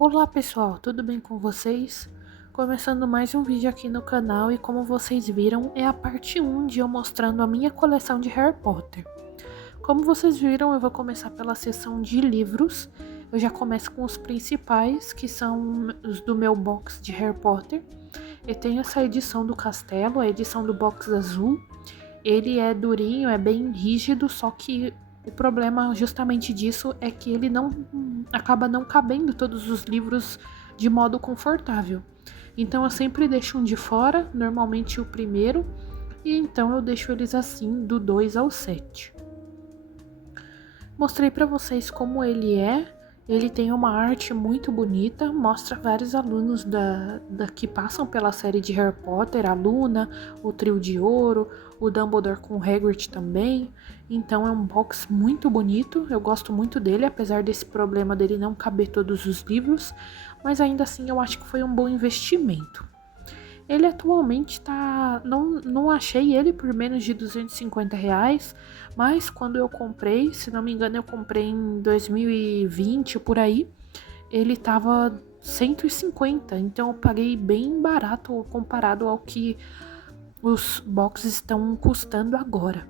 Olá pessoal, tudo bem com vocês? Começando mais um vídeo aqui no canal e como vocês viram é a parte 1 de eu mostrando a minha coleção de Harry Potter. Como vocês viram, eu vou começar pela seção de livros. Eu já começo com os principais, que são os do meu box de Harry Potter. Eu tenho essa edição do Castelo, a edição do box azul. Ele é durinho, é bem rígido, só que o problema justamente disso é que ele não acaba não cabendo todos os livros de modo confortável. Então eu sempre deixo um de fora, normalmente o primeiro, e então eu deixo eles assim do 2 ao 7. Mostrei para vocês como ele é. Ele tem uma arte muito bonita, mostra vários alunos que passam pela série de Harry Potter, a Luna, o Trio de Ouro, o Dumbledore com o Hagrid também. Então é um box muito bonito, eu gosto muito dele, apesar desse problema dele não caber todos os livros, mas ainda assim eu acho que foi um bom investimento. Ele atualmente tá. Não achei ele por menos de R$ 250, mas quando eu comprei, se não me engano, eu comprei em 2020 por aí, ele tava 150, então eu paguei bem barato comparado ao que os boxes estão custando agora.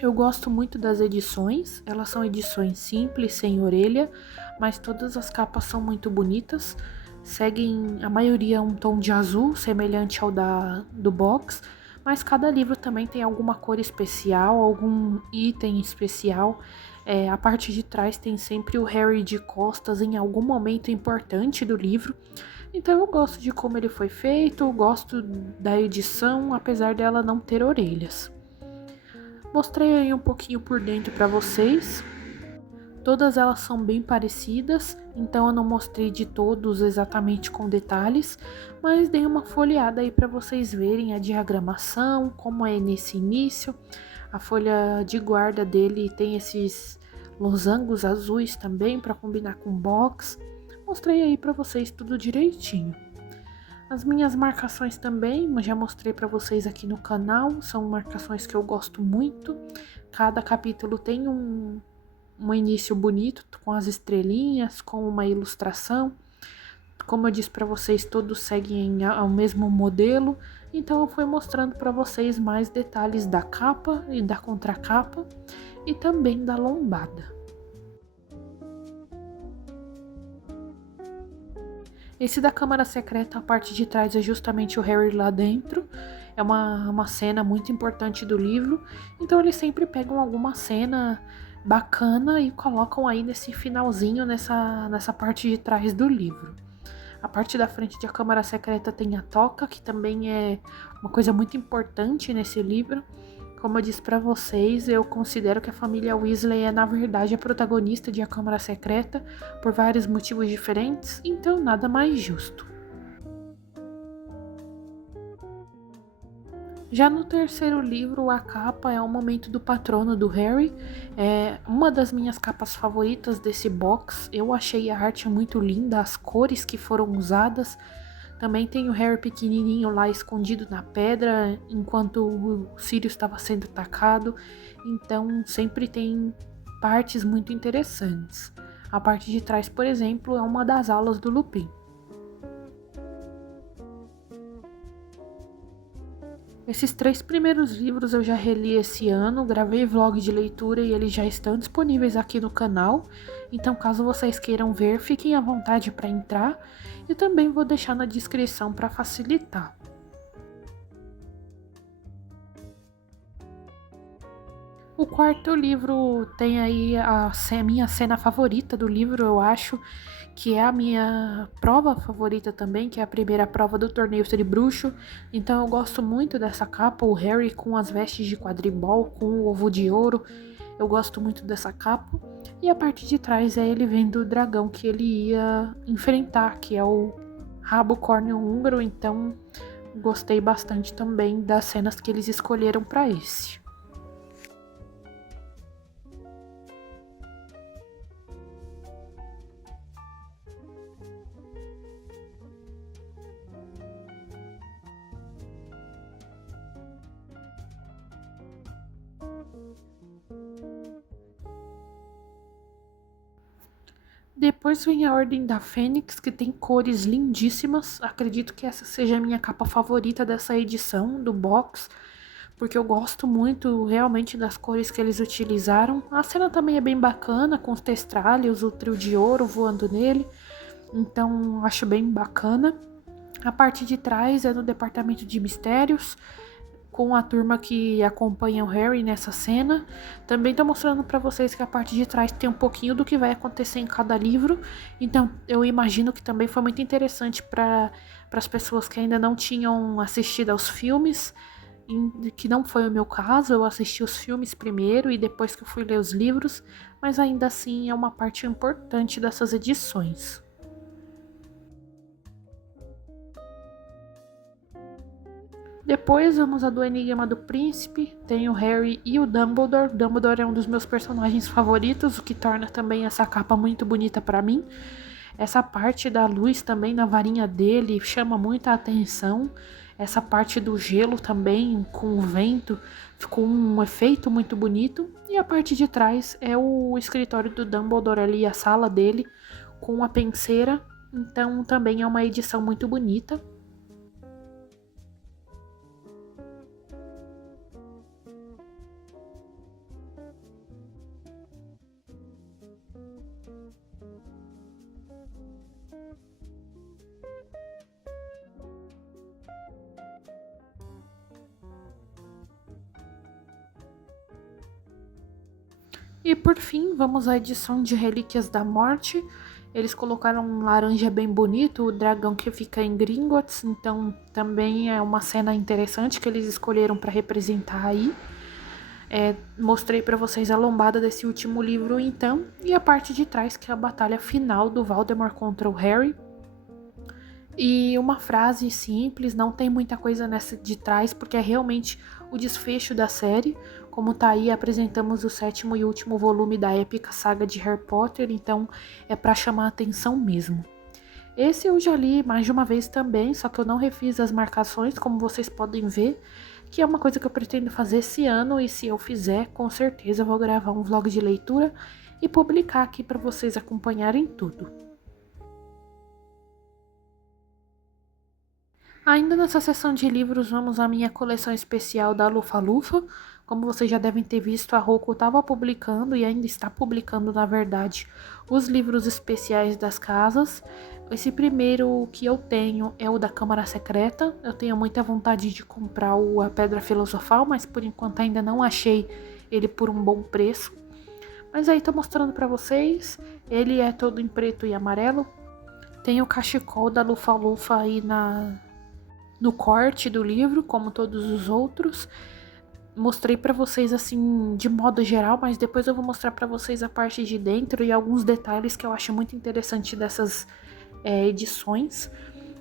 Eu gosto muito das edições, elas são edições simples, sem orelha, mas todas as capas são muito bonitas. Seguem a maioria um tom de azul, semelhante ao do box, mas cada livro também tem alguma cor especial, algum item especial. A parte de trás tem sempre o Harry de costas em algum momento importante do livro. Então eu gosto de como ele foi feito, gosto da edição, apesar dela não ter orelhas. Mostrei aí um pouquinho por dentro para vocês. Todas elas são bem parecidas, então eu não mostrei de todos exatamente com detalhes, mas dei uma folheada aí para vocês verem a diagramação, como é nesse início. A folha de guarda dele tem esses losangos azuis também para combinar com o box. Mostrei aí para vocês tudo direitinho. As minhas marcações também, já mostrei para vocês aqui no canal, são marcações que eu gosto muito. Cada capítulo tem um início bonito, com as estrelinhas, com uma ilustração. Como eu disse para vocês, todos seguem ao mesmo modelo, então eu fui mostrando para vocês mais detalhes da capa e da contracapa e também da lombada. Esse da Câmara Secreta, a parte de trás é justamente o Harry lá dentro. É uma cena muito importante do livro. Então eles sempre pegam alguma cena bacana e colocam aí nesse finalzinho, nessa parte de trás do livro. A parte da frente da Câmara Secreta tem a toca, que também é uma coisa muito importante nesse livro. Como eu disse para vocês, eu considero que a família Weasley é na verdade a protagonista de A Câmara Secreta, por vários motivos diferentes, então nada mais justo. Já no terceiro livro, a capa é o momento do patrono do Harry. É uma das minhas capas favoritas desse box. Eu achei a arte muito linda, as cores que foram usadas. Também tem o Harry pequenininho lá escondido na pedra, enquanto o Sirius estava sendo atacado. Então sempre tem partes muito interessantes. A parte de trás, por exemplo, é uma das aulas do Lupin. Esses 3 primeiros livros eu já reli esse ano, gravei vlog de leitura e eles já estão disponíveis aqui no canal. Então, caso vocês queiram ver, fiquem à vontade para entrar e também vou deixar na descrição para facilitar. O quarto livro tem aí a minha cena favorita do livro, eu acho, que é a minha prova favorita também, que é a primeira prova do torneio Tribruxo. Então eu gosto muito dessa capa, o Harry com as vestes de quadribol, com o ovo de ouro. Eu gosto muito dessa capa. E a parte de trás é ele vendo o dragão que ele ia enfrentar, que é o rabo córneo húngaro. Então gostei bastante também das cenas que eles escolheram para esse. Depois vem a Ordem da Fênix, que tem cores lindíssimas. Acredito que essa seja a minha capa favorita dessa edição do box, porque eu gosto muito realmente das cores que eles utilizaram. A cena também é bem bacana, com os testralhos, o trio de ouro voando nele, então acho bem bacana. A parte de trás é do departamento de mistérios, com a turma que acompanha o Harry nessa cena. Também tô mostrando para vocês que a parte de trás tem um pouquinho do que vai acontecer em cada livro, então eu imagino que também foi muito interessante para as pessoas que ainda não tinham assistido aos filmes, que não foi o meu caso. Eu assisti os filmes primeiro e depois que eu fui ler os livros, mas ainda assim é uma parte importante dessas edições. Depois vamos a do Enigma do Príncipe, tem o Harry e o Dumbledore. Dumbledore é um dos meus personagens favoritos, o que torna também essa capa muito bonita para mim. Essa parte da luz também na varinha dele chama muita atenção. Essa parte do gelo também, com o vento, ficou um efeito muito bonito. E a parte de trás é o escritório do Dumbledore ali, a sala dele, com a penseira. Então também é uma edição muito bonita. E por fim, vamos à edição de Relíquias da Morte. Eles colocaram um laranja bem bonito, o dragão que fica em Gringotts, então também é uma cena interessante que eles escolheram para representar aí. Mostrei para vocês a lombada desse último livro então, e a parte de trás que é a batalha final do Voldemort contra o Harry. E uma frase simples, não tem muita coisa nessa de trás, porque é realmente o desfecho da série. Como tá aí, apresentamos o 7º e último volume da épica saga de Harry Potter, então é para chamar a atenção mesmo. Esse eu já li mais de uma vez também, só que eu não refiz as marcações, como vocês podem ver, que é uma coisa que eu pretendo fazer esse ano, e se eu fizer, com certeza eu vou gravar um vlog de leitura e publicar aqui para vocês acompanharem tudo. Ainda nessa seção de livros, vamos à minha coleção especial da Lufa-Lufa. Como vocês já devem ter visto, a Roku estava publicando e ainda está publicando, na verdade, os livros especiais das casas. Esse primeiro que eu tenho é o da Câmara Secreta. Eu tenho muita vontade de comprar a Pedra Filosofal, mas por enquanto ainda não achei ele por um bom preço. Mas aí tô mostrando para vocês. Ele é todo em preto e amarelo. Tem o cachecol da Lufa-Lufa aí no corte do livro, como todos os outros. Mostrei para vocês assim de modo geral, mas depois eu vou mostrar para vocês a parte de dentro e alguns detalhes que eu acho muito interessante dessas edições.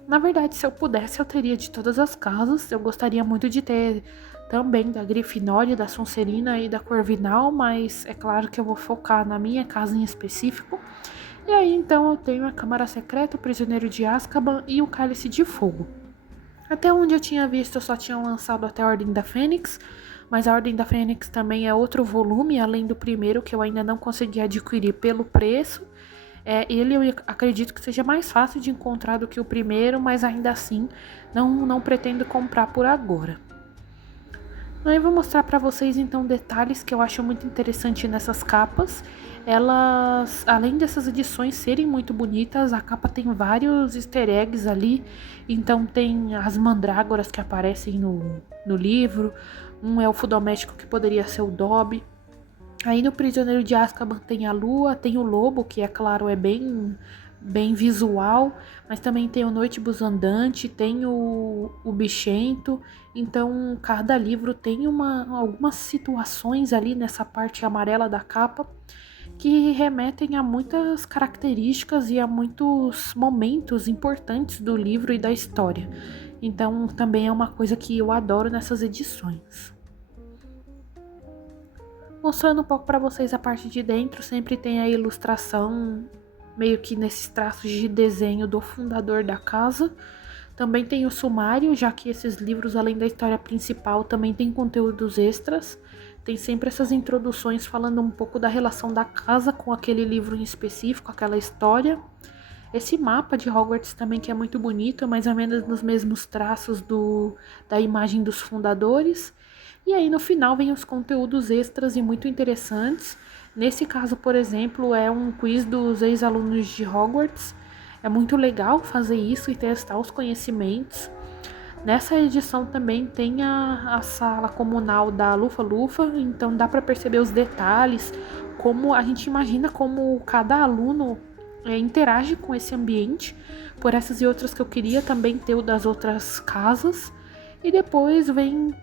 Na verdade, se eu pudesse, eu teria de todas as casas. Eu gostaria muito de ter também da Grifinória, da Sonserina e da Corvinal, mas é claro que eu vou focar na minha casa em específico. E aí então eu tenho a Câmara Secreta, o Prisioneiro de Azkaban e o Cálice de Fogo. Até onde eu tinha visto, eu só tinham lançado até a Ordem da Fênix, mas a Ordem da Fênix também é outro volume, além do primeiro, que eu ainda não consegui adquirir pelo preço. Ele eu acredito que seja mais fácil de encontrar do que o primeiro, mas ainda assim não pretendo comprar por agora. Eu vou mostrar para vocês então detalhes que eu acho muito interessante nessas capas. Elas, além dessas edições serem muito bonitas, a capa tem vários easter eggs ali. Então tem as mandrágoras que aparecem no livro, um elfo doméstico que poderia ser o Dobby. Aí no Prisioneiro de Azkaban tem a lua, tem o lobo, que é claro, é bem visual, mas também tem o Noitibus Andante, tem o Bichento. Então cada livro tem algumas situações ali nessa parte amarela da capa que remetem a muitas características e a muitos momentos importantes do livro e da história. Então também é uma coisa que eu adoro nessas edições. Mostrando um pouco para vocês a parte de dentro, sempre tem a ilustração meio que nesses traços de desenho do fundador da casa. Também tem o sumário, já que esses livros, além da história principal, também tem conteúdos extras. Tem sempre essas introduções falando um pouco da relação da casa com aquele livro em específico, aquela história. Esse mapa de Hogwarts também, que é muito bonito, mais ou menos nos mesmos traços da imagem dos fundadores. E aí no final vem os conteúdos extras e muito interessantes. Nesse caso, por exemplo, é um quiz dos ex-alunos de Hogwarts. É muito legal fazer isso e testar os conhecimentos. Nessa edição também tem a sala comunal da Lufa-Lufa, então dá para perceber os detalhes, como a gente imagina como cada aluno interage com esse ambiente. Por essas e outras que eu queria também ter o das outras casas. E depois vem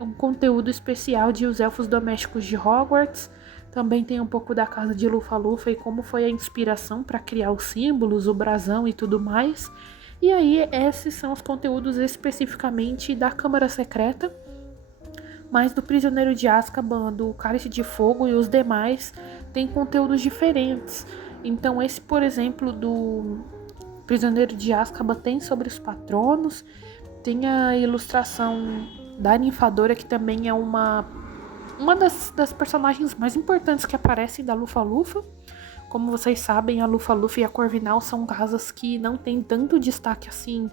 um conteúdo especial de Os Elfos Domésticos de Hogwarts. Também tem um pouco da casa de Lufa-Lufa e como foi a inspiração para criar os símbolos, o brasão e tudo mais. E aí, esses são os conteúdos especificamente da Câmara Secreta, mas do Prisioneiro de Azkaban, do Cálice de Fogo e os demais têm conteúdos diferentes. Então, esse, por exemplo, do Prisioneiro de Azkaban tem sobre os patronos, tem a ilustração da Ninfadora, que também é uma das personagens mais importantes que aparecem da Lufa-Lufa. Como vocês sabem, a Lufa-Lufa e a Corvinal são casas que não têm tanto destaque assim,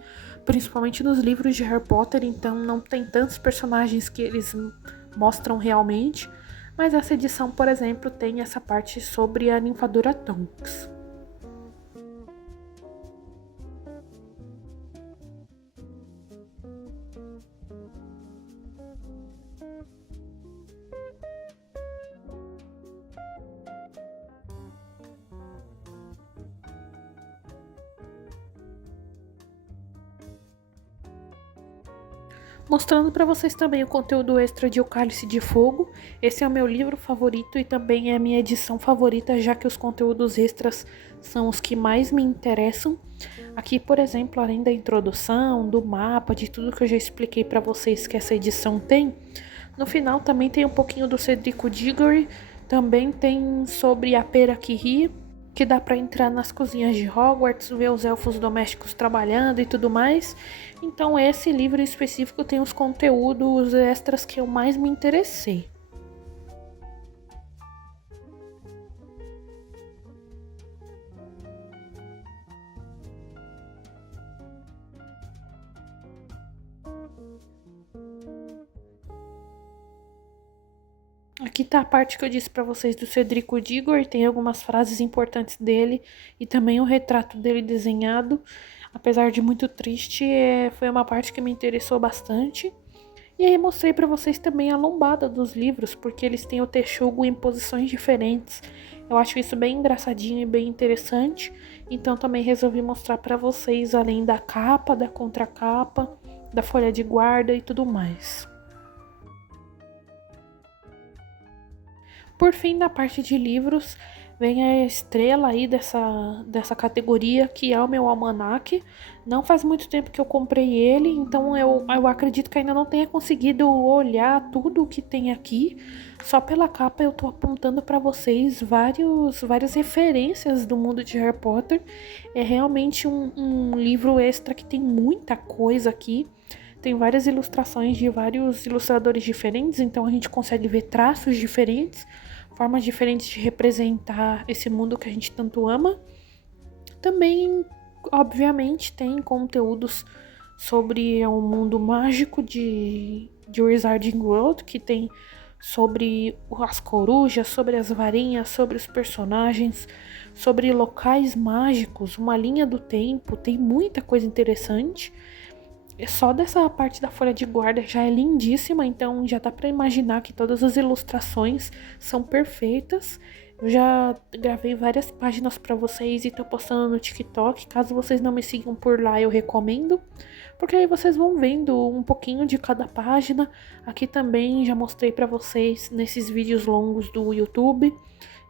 principalmente nos livros de Harry Potter, então não tem tantos personagens que eles mostram realmente. Mas essa edição, por exemplo, tem essa parte sobre a Ninfadora Tonks. Mostrando para vocês também o conteúdo extra de O Cálice de Fogo. Esse é o meu livro favorito e também é a minha edição favorita, já que os conteúdos extras são os que mais me interessam. Aqui, por exemplo, além da introdução, do mapa, de tudo que eu já expliquei para vocês que essa edição tem, no final também tem um pouquinho do Cedrico Diggory, também tem sobre a Pera que ri, que dá para entrar nas cozinhas de Hogwarts, ver os elfos domésticos trabalhando e tudo mais. Então esse livro em específico tem os conteúdos extras que eu mais me interessei. Aqui tá a parte que eu disse pra vocês do Cedrico Diggory, tem algumas frases importantes dele e também o retrato dele desenhado. Apesar de muito triste, foi uma parte que me interessou bastante. E aí mostrei pra vocês também a lombada dos livros, porque eles têm o texugo em posições diferentes. Eu acho isso bem engraçadinho e bem interessante. Então também resolvi mostrar pra vocês, além da capa, da contracapa, da folha de guarda e tudo mais. Por fim, na parte de livros, vem a estrela aí dessa categoria, que é o meu almanaque. Não faz muito tempo que eu comprei ele, então eu acredito que ainda não tenha conseguido olhar tudo o que tem aqui. Só pela capa eu tô apontando para vocês várias referências do mundo de Harry Potter. É realmente um livro extra que tem muita coisa aqui. Tem várias ilustrações de vários ilustradores diferentes, então a gente consegue ver traços diferentes, formas diferentes de representar esse mundo que a gente tanto ama. Também, obviamente, tem conteúdos sobre o mundo mágico de Wizarding World, que tem sobre as corujas, sobre as varinhas, sobre os personagens, sobre locais mágicos, uma linha do tempo, tem muita coisa interessante. Só dessa parte da folha de guarda já é lindíssima, então já dá para imaginar que todas as ilustrações são perfeitas. Eu já gravei várias páginas para vocês e tô postando no TikTok. Caso vocês não me sigam por lá, eu recomendo, porque aí vocês vão vendo um pouquinho de cada página. Aqui também já mostrei para vocês nesses vídeos longos do YouTube.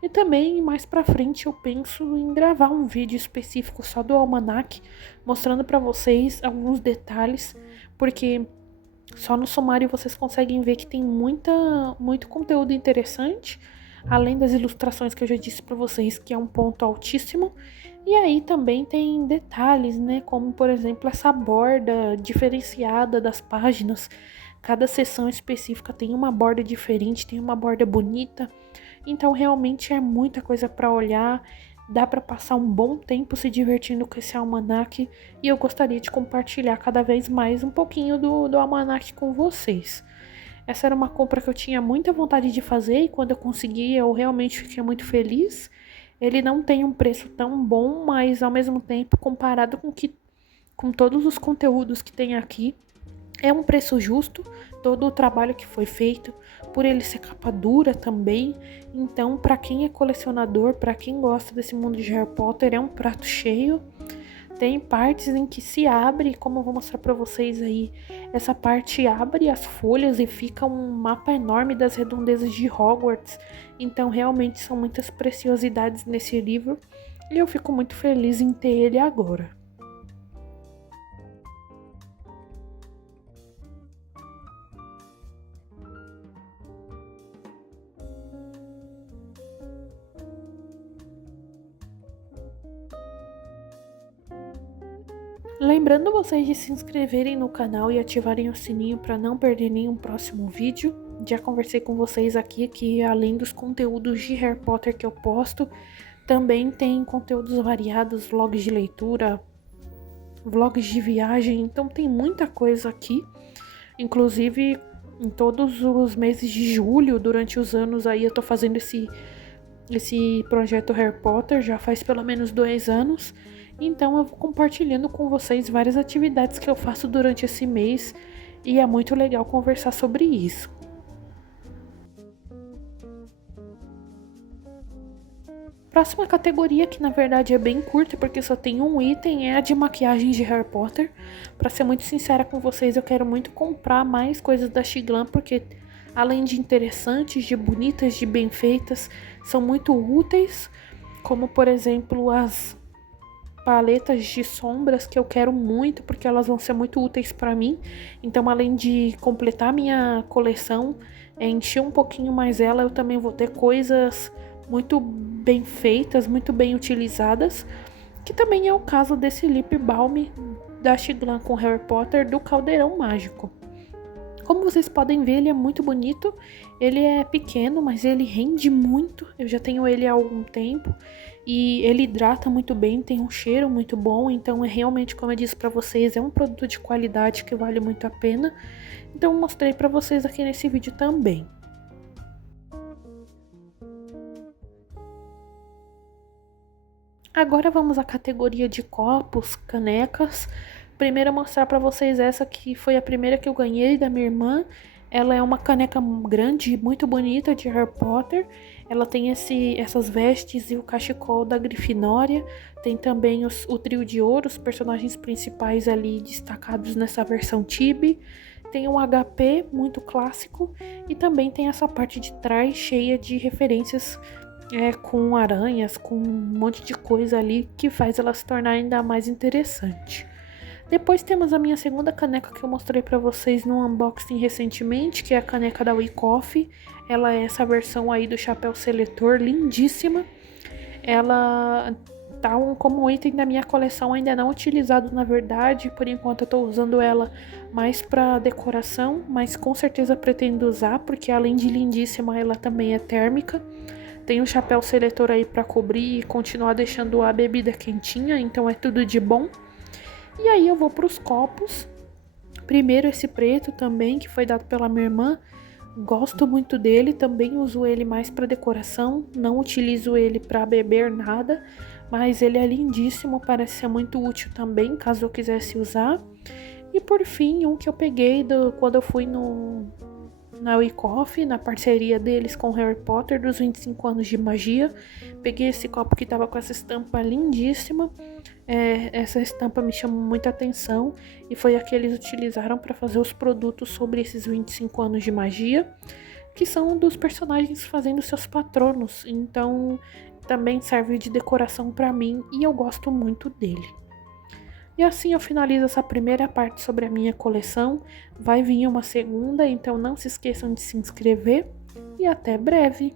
E também, mais pra frente, eu penso em gravar um vídeo específico só do almanac, mostrando pra vocês alguns detalhes, porque só no sumário vocês conseguem ver que tem muito conteúdo interessante, além das ilustrações que eu já disse pra vocês, que é um ponto altíssimo. E aí também tem detalhes, né, como por exemplo essa borda diferenciada das páginas. Cada seção específica tem uma borda diferente, tem uma borda bonita. Então realmente é muita coisa para olhar. Dá para passar um bom tempo se divertindo com esse almanaque. E eu gostaria de compartilhar cada vez mais um pouquinho do almanaque com vocês. Essa era uma compra que eu tinha muita vontade de fazer e quando eu consegui eu realmente fiquei muito feliz. Ele não tem um preço tão bom, mas ao mesmo tempo, comparado com todos os conteúdos que tem aqui, é um preço justo, todo o trabalho que foi feito, por ele ser capa dura também. Então, para quem é colecionador, para quem gosta desse mundo de Harry Potter, é um prato cheio. Tem partes em que se abre, como eu vou mostrar para vocês aí, essa parte abre as folhas e fica um mapa enorme das redondezas de Hogwarts. Então, realmente são muitas preciosidades nesse livro e eu fico muito feliz em ter ele agora. Lembrando vocês de se inscreverem no canal e ativarem o sininho para não perder nenhum próximo vídeo. Já conversei com vocês aqui que além dos conteúdos de Harry Potter que eu posto, também tem conteúdos variados, vlogs de leitura, vlogs de viagem, então tem muita coisa aqui. Inclusive, em todos os meses de julho, durante os anos aí, eu tô fazendo esse projeto Harry Potter, já faz pelo menos 2 anos. Então eu vou compartilhando com vocês várias atividades que eu faço durante esse mês e é muito legal conversar sobre isso. Próxima categoria, que na verdade é bem curta porque só tem um item, é a de maquiagem de Harry Potter. Pra ser muito sincera com vocês, eu quero muito comprar mais coisas da Shiglam porque além de interessantes, de bonitas, de bem feitas, são muito úteis, como por exemplo as paletas de sombras que eu quero muito, porque elas vão ser muito úteis para mim. Então, além de completar minha coleção, encher um pouquinho mais ela, eu também vou ter coisas muito bem feitas, muito bem utilizadas, que também é o caso desse lip balm da Shiglam com Harry Potter do Caldeirão Mágico. Como vocês podem ver, ele é muito bonito, ele é pequeno, mas ele rende muito, eu já tenho ele há algum tempo, e ele hidrata muito bem, tem um cheiro muito bom, então é realmente, como eu disse pra vocês, é um produto de qualidade que vale muito a pena, então eu mostrei pra vocês aqui nesse vídeo também. Agora vamos à categoria de copos, canecas. Primeiro eu mostrar pra vocês essa que foi a primeira que eu ganhei da minha irmã. Ela é uma caneca grande, muito bonita de Harry Potter. Ela tem essas vestes e o cachecol da Grifinória. Tem também o trio de ouro, os personagens principais ali destacados nessa versão Tibi. Tem um HP muito clássico e também tem essa parte de trás cheia de referências com aranhas, com um monte de coisa ali que faz ela se tornar ainda mais interessante. Depois temos a minha segunda caneca que eu mostrei pra vocês no unboxing recentemente, que é a caneca da Wyckoff. Ela é essa versão aí do chapéu seletor, lindíssima. Ela tá como item da minha coleção, ainda não utilizado na verdade. Por enquanto eu tô usando ela mais pra decoração, mas com certeza pretendo usar, porque além de lindíssima, ela também é térmica. Tem um chapéu seletor aí pra cobrir e continuar deixando a bebida quentinha, então é tudo de bom. E aí eu vou pros copos. Primeiro esse preto também, que foi dado pela minha irmã. Gosto muito dele, também uso ele mais para decoração. Não utilizo ele para beber nada, mas ele é lindíssimo, parece ser muito útil também, caso eu quisesse usar. E por fim, um que eu peguei quando eu fui na Wyckoff, na parceria deles com Harry Potter, dos 25 anos de magia. Peguei esse copo que tava com essa estampa lindíssima. Essa estampa me chamou muita atenção e foi a que eles utilizaram para fazer os produtos sobre esses 25 anos de magia, que são dos personagens fazendo seus patronos. Então também serve de decoração para mim e eu gosto muito dele. E assim eu finalizo essa primeira parte sobre a minha coleção. Vai vir uma segunda, então não se esqueçam de se inscrever e até breve!